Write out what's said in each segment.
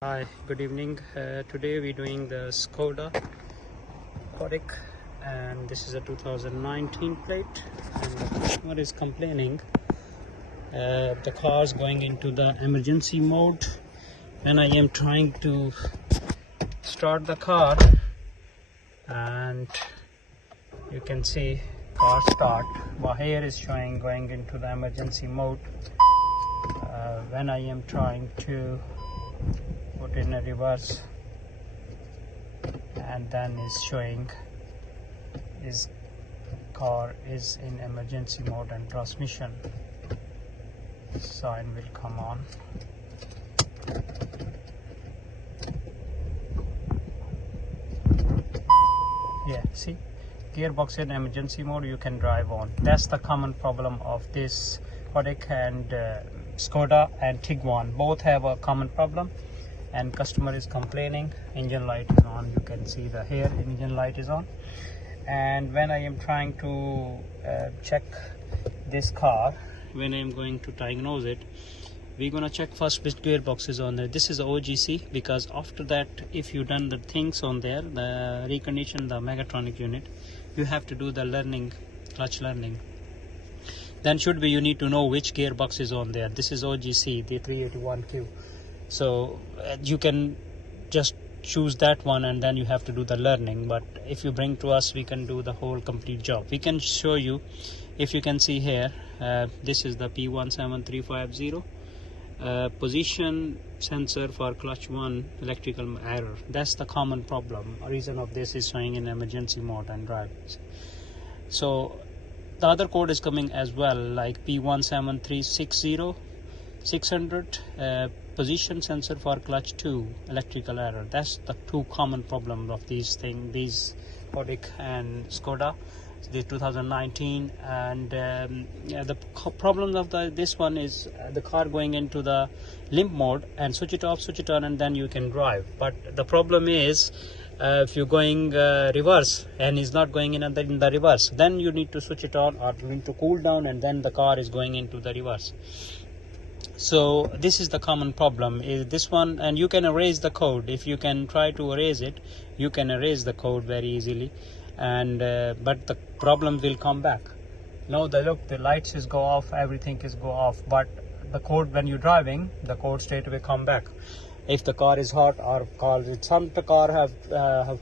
Hi, good evening. Today we're doing the SKODA KODIAQ, and this is a 2019 plate. And the customer is complaining the car is going into the emergency mode. When I am trying to start the car, and you can see car start, but here is showing going into the emergency mode. When I am trying to put in a reverse, and then is showing his car is in emergency mode and transmission sign will come on. Yeah, see, gearbox in emergency mode, you can drive on. That's the common problem of this KODIAQ and SKODA and Tiguan. Both have a common problem, and customer is complaining. Engine light is on, you can see the here engine light is on. And when I am trying to check this car, when I am going to diagnose it, we're gonna check first which gearbox is on there. This is OGC, because after that, if you done the things on there, the recondition the mechatronic unit, you have to do the learning, clutch learning. Then should be you need to know which gearbox is on there. This is OGC, the 381Q. So you can just choose that one, and then you have to do the learning. But if you bring to us, we can do the whole complete job. We can show you, if you can see here, this is the P173500 position sensor for clutch 1 electrical error. That's the common problem. A reason of this is showing in emergency mode and drive. So the other code is coming as well, like P173600 position sensor for clutch 2 electrical error. That's the two common problem of these KODIAQ and SKODA, the 2019. And the problem of this one is the car going into the limp mode and switch it off, switch it on, and then you can drive. But the problem is if you're going reverse and it's not going in the reverse, then you need to switch it on or you need to cool down, and then the car is going into the reverse. So this is the common problem, is this one. And you can erase the code. If you can try to erase it, you can erase the code very easily, and but the problem will come back. Now the lights is go off, everything is go off, but the code, when you're driving, the code straight away come back. If the car is hot, or some car have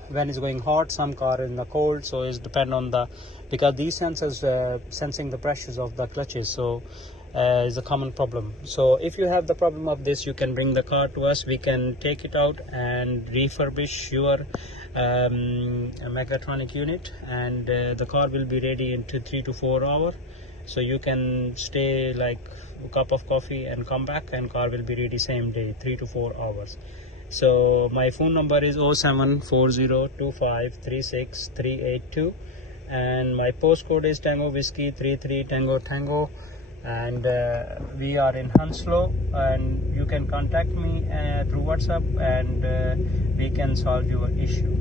when it's going hot, some car in the cold. So it's depend on the, because these sensors sensing the pressures of the clutches, so is a common problem. So if you have the problem of this, you can bring the car to us. We can take it out and refurbish your mechatronic unit, and the car will be ready into 3 to 4 hours. So you can stay like a cup of coffee and come back, and car will be ready same day, 3 to 4 hours. So my phone number is 07402536382, and my postcode is Tango Whiskey 33 Tango Tango. And we are in Heathrow, and you can contact me through WhatsApp, and we can solve your issue.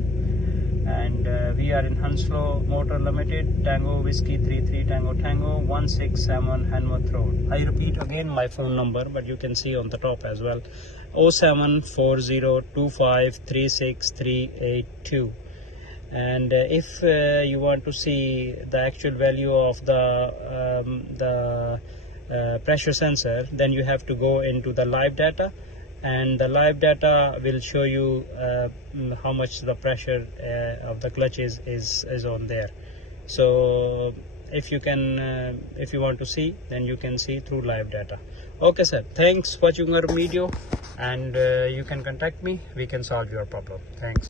And we are in Heathrow Motor Limited, Tango Whiskey 33 Tango Tango, 167 Hanworth Road. I repeat again my phone number, but you can see on the top as well, 07402536382. And if you want to see the actual value of the pressure sensor, then you have to go into the live data, and the live data will show you how much the pressure of the clutch is on there. So if you can if you want to see, then you can see through live data. Okay sir, thanks for watching our video, and you can contact me. We can solve your problem. Thanks.